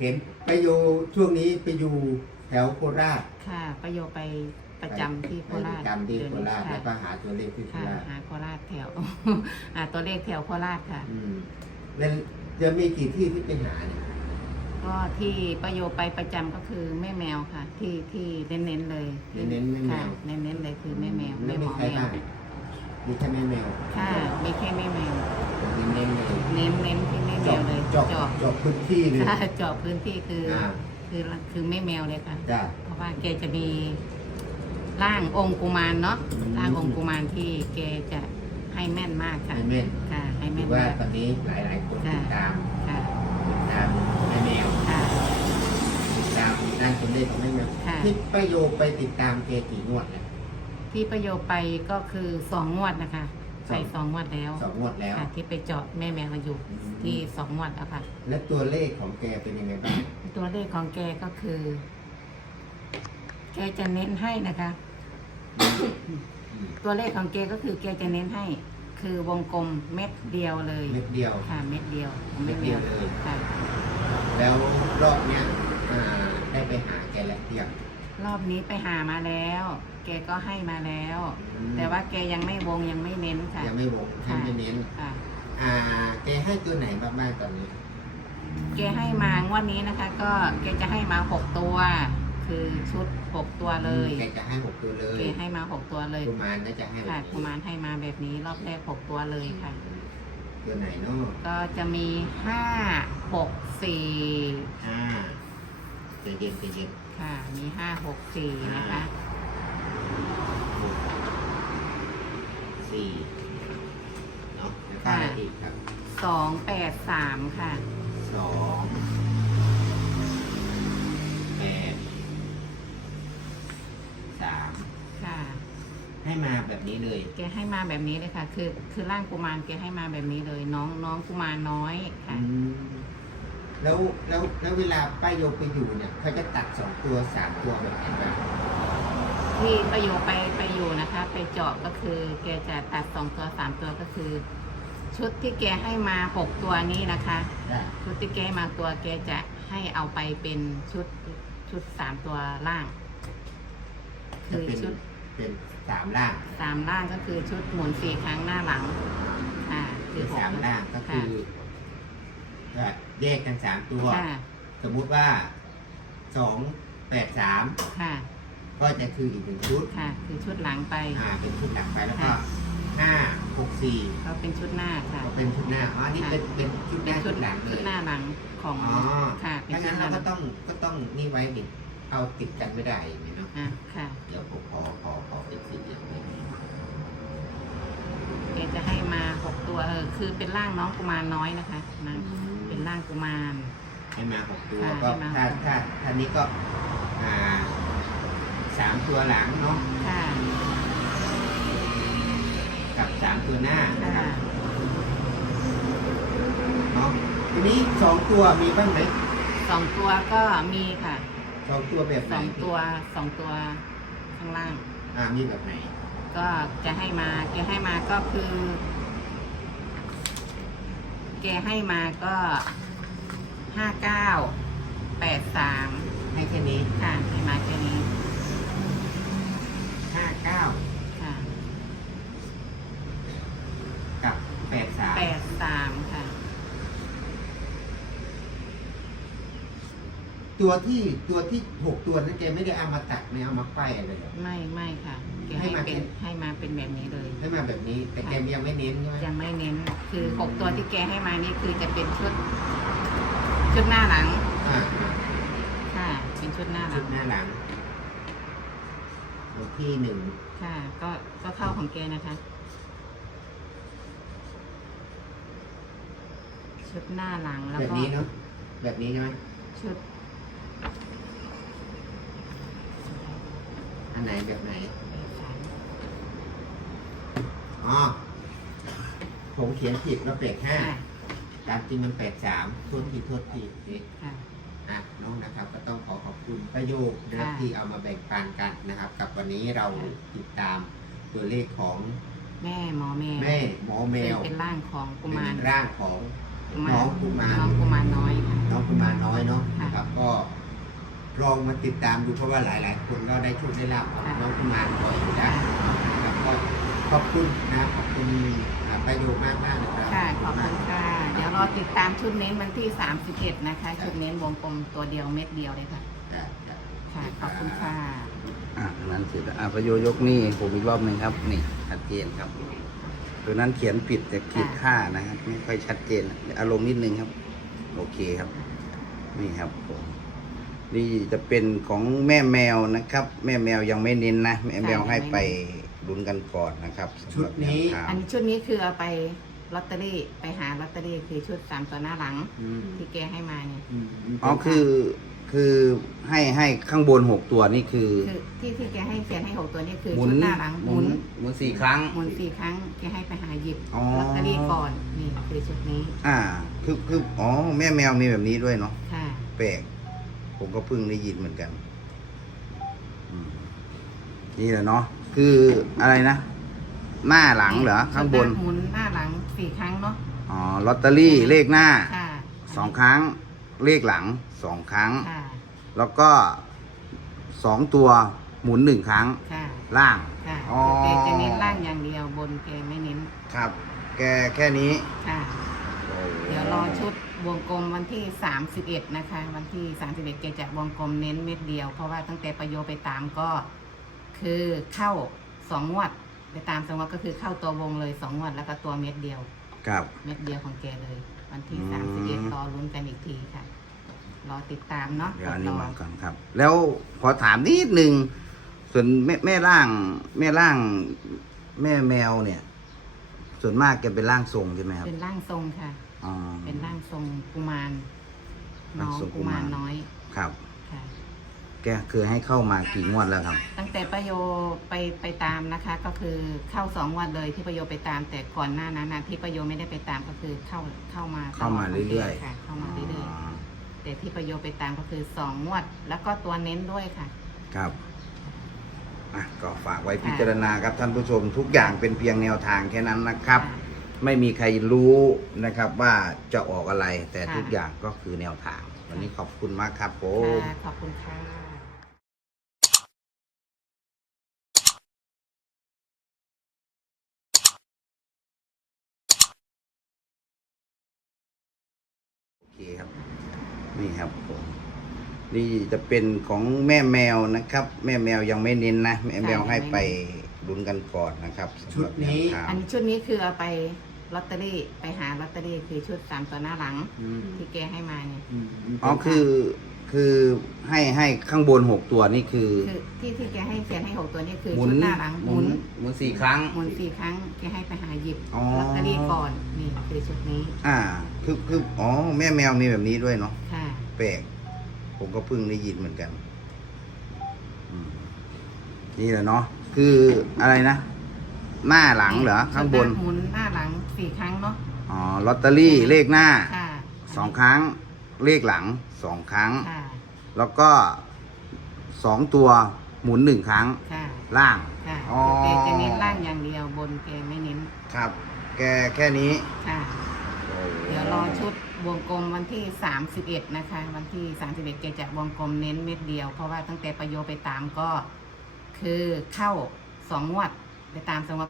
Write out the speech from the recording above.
เห็นไปอยู่ช่วงนี้ไปอยู่แถวโคราชค่ะประโยชน์ไปประจำที่โคราชไปประจำที่โคราชค่ะแล้วก็หาตัวเลขที่โคค่ะราชหาโคราชแถว หาตัวเลขแถวโคราชค่ะ อืมแล้วจะมีกี่ที่ที่ไปหาเนี่ยก็ที่ประโยชน์ไปประจำก็คือแม่แมวค่ะ ที่ที่เน้นๆเลยที่เน้นๆแม่แมค่ะวเน้นๆเลยคือแม่แมวแล้แม่วหมมีอใครแมบ้าวงมีแค่แม่แมวค่ะมีแค่แม่แมว เน้นๆเลย เน้นเน้นที่แม่แมเจาะวเลยเจาะเจาะเจาะพื้นที่เลยค่ะเจาะพื้นที่คือออ่าคือคือแม่แมวเลยค่ะ จ้า เพราะว่าแกจะมีร่างองค์กุมารเนาะอืมร่างองค์กุมารที่แกจะให้แม่นมากค่ะให้แม่น ค่ะให้ถืแม่อนว่ามากตอนนี้หลาย ๆ คนติค่ะดตามค่ะติดตามแม่แมวค่ะ ติดตามด้านตัวเลขของแม่แมวค่ะ ที่ประโยชน์ไปติดตามแกกี่งวดแล้วที่ประโยชน์ไปก็คือสองงวดนะคะสอง ไปสองงวดแล้วสองงวดแล้ว ค่ะที่ไปเจาะแม่แมวมาอยู่อืม ที่สองงวดแล้วค่ะ และตัวเลขของแกเป็นยังไงบ้าง ตัวเลขของแกก็คือ แกจะเน้นให้นะคะ อืมตัวเลขของแกก็คือแกจะเน้นให้ คือวงกลมเม็ดเดียวเลยเม็ดเดียว ค่ะ เม็ดเดียวของเม็แม่ดแมเดียววเลย ค่ะ แล้วรอบเนี้ยอ่าได้ไปหาแกแล้วเรียงรอบนี้ไปหามาแล้ว แกก็ให้มาแล้วแต่ว่าแกยังไม่วงยังไม่เน้นค่ะ ยังไม่วงยังค่ะไม่เน้น ค่ะ อ่า แกให้ตัวไหนบ้างๆตอนนี้ แกให้มางวดนี้นะคะ ก็แกจะให้มาหกตัว คือชุดหกตัวเลยแกจะให้หกตัวเลยแกให้มาหกตัวเลยกุมารน่าจะให้หค่ะกกุมารให้มาแบบนี้รอบแรกหกตัวเลยค่ะ ตัวไหนเนาะก็จะมีห้าหกสี่อ่าใจเย็นใจเย็นค่ะ มีห้าหกสี่นะคะ หก สี่เนาะแล้วก็อะไรอีกครับสองแปดสามค่ะ สองแปดสามค่ะ ให้มาแบบนี้เลย แกให้มาแบบนี้เลยค่ะ คือคือร่างกุมารแกให้มาแบบนี้เลย น้องน้องกุมารน้อยค่ะ อืมแล้วแล้วแล้วเวลาป้าโยไปอยู่เนี่ยเขาจะตัดสองตัวสามตัวแบบไหนบ้าง ที่ประโยชน์ไปไปอยู่นะคะ ไปเจาะก็คือแกจะตัดสองตัวสามตัวก็คือ ชุดที่แกให้มาหกตัวนี้นะคะ ได้ชุดที่แกให้มาตัวแกจะให้เอาไปเป็นชุดชุดสามตัวล่าง จะคือเป็นชุด เป็นสามล่าง สามล่างก็คือชุดหมุนสี่ครั้งหน้าหลัง อ่าคืคืออหกสามล่างก็คือก็แยกกันสามตัว ค่ะ สมมุติว่าสองแปดสามค่ะ ก็จะคืออีกหนึ่งชุดค่ะ คือชุดหลังไป อ่าเป็นชุดหลังไปแล้วก็ค่ะห้าหกสี่ก็เป็นชุดหน้าค่ะ ก็เป็นชุดหน้าอ๋ออันนี้ค่ะเป็นเป็นชุดหเป็น้านชุชุดดหลังเลชุดย หน้าหลังของอ๋อ ค่ะ เป็นถ้าชุดงั้นหน้าเราหลัก็งต้องก็ต้องนี่ไว้ดิเอาติดกันไม่ได้อย่างนี้เนาะอะค่ะเดี๋ยวผมขอขอขอเป็นสีอย่างนี้แกจะให้มาหกตัวเออคือเป็นร่างน้องกุมารน้อยนะคะนะเป็นร่างกุมาร ให้มาหกตัวค่ะก็ให้มาถ้าหกถ้าท่านนี้ก็อ่า สามตัวหลังเนาะค่ะกับสามตัวหน้านะคค่ะรับเนาะทีนี้สองตัวมีบ้างไหมสองตัวก็มีค่ะสองตัวแบบไหสนองตัวสองตัวข้างล่าง อ่ามีแบบไหน ก็จะให้มาแกให้มาก็คือ แกให้มาก็ห้าเก้าแปดสามให้แค่นี้ค่ะให้มาแค่นี้ห้า เก้าค่ะกับแปดสามแปดสามค่ะ ตัวที่ตัวที่หกตัวนั้นแกไม่ได้เอามาตัดไม่เอามาป้ายอะไรหรอก ไม่ไม่ค่ะแกให้ให้มาเป็นแค่ให้มาเป็นแบบนี้เลย ให้มาแบบนี้แต่แกยังไม่เน้นใช่ไหมยังไม่เน้นคือหกตัวที่แกให้มานี่คือจะเป็นชุด ชุดหน้าหลังอ่าค่ะ เป็นชุดหน้าหลัชุงดหน้าหลัง ตัวที่หนึ่งค่ะ ก็ก็เข้าของแกนะคะ ชุดหน้าหลังแล้วแบบก็นี้เนาะแบบนี้ใช่ไหมชุดอันไหนแบบไหนอ๋อผมเขียนผิดว่าแปดห้าค่ะตามจริงมันแปดสามโทษทีโทษทีนี่ค่ะ อะน้องนะครับก็ต้องขอขอบคุณประโยคนะค่ะที่เอามาแบ่งปันกันนะครับ กับวันนี้เราค่ะ ติดตามตัวเลขของแม่หมอแมวแม่หมอแมวเป็นร่างของกุมารเป็นร่างของกุมารน้องกุมารน้องกุมารน้อยค่ะ น้องกุมารน้อยเนาะค่ะนะครับลองมาติดตามดูเพราะว่าหลาย ๆ คนก็ได้โชคได้ลาบกับน้องกุมารบ่อยอยู่แล้วนะครับก็ขอบคุณนะขอบคุณ อ่าประโยชน์มากมากๆนะครับค่ะขอบคุณค่ะ เดี๋ยวรอติดตามชุดเน้นวันที่ 31 นะคะ ชุดเน้นวงกลมตัวเดียวเม็ดเดียวเลยค่ะครับครับค่ะขอบคุณค่ะอะอันนั้นเสร็จแล้วอะประโยยกนี่ผมอีกรอบหนึ่งครับ นี่ชัดเจนครับ ตัวนั้นเขียนผิดแต่ขีดค่านะครับไม่ค่อยชัดเจนอารมณ์นิดนึงครับ โอเคครับ นี่ครับผมนี่จะเป็นของแม่แมวนะครับ แม่แมวยังไม่เน้นนะ แม่แมวให้ไป ลุ้นกันก่อนนะครับสำหรับแวทางอันนี้ชุดนี้คือเอาไปลอตเตอรี่ไปหาลอตเตอรี่คือชุดสามตัวหน้าหลังอืมที่แกให้มาเนี่ยอืมมอ๋อคือคือให้ให้ข้างบนหกตัวนี่คือคือที่ที่แกให้เขียนให้หกตัวนี่คือหมุนชุดหน้าหลังหมุนหมุนสี่ครั้ง หมุนสี่ครั้งแกให้ไปหาหยิบอ๋อ ลอตเตอรี่ก่อนนี่คือชุดนี้อ่า คือคืออ๋อแม่แมวมีแบบนี้ด้วยเนาะค่ะ แปลกผมก็เพิ่งได้ยินเหมือนกันอืมนี่แหละเนาะ คืออะไรนะ หน้าหลังเหรอข้างบน หมุนหน้าหลังสี่ครั้งเนาะอ๋อลอตเตอรี่เลขหน้าค่ะสองครั้ง เลขหลังสองครั้ง ค่ะแล้วก็สองตัวหมุนหนึ่งครั้ง ค่ะล่าง ค่ะอ๋อ แกจะเน้นล่างอย่างเดียวบนแกไม่เน้นครับ แกแค่นี้ค่ะ โอ้เดี๋ยวรอชุดวงกลมวันที่ 31 นะคะ วันที่ 31แกจะวงกลมเน้นเม็ดเดียว เพราะว่าตั้งแต่ประโยไปตามก็ คือเข้าสองงวด ไปตามสองงวดก็คือเข้าตัววงเลยสองงวดแล้วก็ตัวเม็ดเดียว ครับ เม็ดเดียวของแกเลย วันที่อืม31รอลุ้นกันอีกทีค่ะ รอติดตามเนาะเดี๋ยวอันนี้รมาก่อนครับ แล้วขอถามนิดนึง ส่วนแม่แม่ร่าง แม่ร่าง แม่แมวเนี่ย ส่วนมากแกเป็นร่างทรงใช่ไหมครับเป็นร่างทรงค่ะ อ๋อ เป็นร่างทรงกุมารน้ร่าองงทรงกุกุมามาร รน้อยครับ ค่ะแกเคยให้เข้ามากี่งวดแล้วครับ ตั้งแต่ประโยไปไปตามนะคะ ก็คือเข้าสองวันเลยที่ประโยไปตาม แต่ก่อนหน้านั้นนะที่ประโยไม่ได้ไปตามก็คือเข้าเข้ามาเข้ามาเรื่อยๆค่ะ เข้ามาเรื่อยอ๋อๆแต่ที่ประโยไปตามก็คือสองงวด แล้วก็ตัวเน้นด้วยค่ะ ครับอะก็ฝากไว้พิจารณาครับท่านผู้ชมทุกอย่างเป็นเพียงแนวทางแค่นั้นนะครับ ไม่มีใครรู้นะครับว่าจะออกอะไรแต่ค่ะทุกอย่างก็คือแนวทาง วันนี้ขอบคุณมากครับผมค่ะขอบคุณค่ะ นี่ครับผมนี่จะเป็นของแม่แมวนะครับ แม่แมวยังไม่เน้นนะแม่แมวให้ไปลุ้นกันก่อนนะครับสำหรับแนวทางอันนี้ชุดนี้คือเอาไปลอตเตอรี่ไปหาลอตเตอรี่คือชุดสามตัวหน้าหลังอืมที่แกให้มาเนี่ยอืมมอ๋อคือคือให้ให้ข้างบนหกตัวนี่คือ คือที่ที่แกให้เขียนให้หกตัวนี่คือหมุนชุดหน้าหลังหมุนหมุนสี่ครั้งหมุนสี่ครั้งแกให้ไปหาหยิบอ๋อลอตเตอรี่ก่อนนี่คือชุดนี้ อ่า คือคืออ๋อแม่แมวมีแบบนี้ด้วยเนาะค่ะแปลกผมก็เพิ่งได้ยินเหมือนกันอืมนี่แหละเนาะคืออะไรนะ หน้าหลังเหรอข้างบนหมุนหน้าหลังสี่ครั้งเนาะอ๋อลอตเตอรี่เลขหน้าค่ะสองครั้ง เลขหลังสองครั้งค่ะแล้วก็สองตัวหมุนหนึ่งครั้งค่ะล่างค่ะอ๋อแกจะเน้นล่างอย่างเดียวบนแกไม่เน้นครับ แกแค่นี้ค่ะโอ้เดี๋ยวรอชุด วงกลมวันที่ 31 นะคะ วันที่ 31 เกจะวงกลมเน้นเม็ดเดียว เพราะว่าตั้งแต่ประโยไปตามก็ คือเข้าสองงวดไปตามสองงวด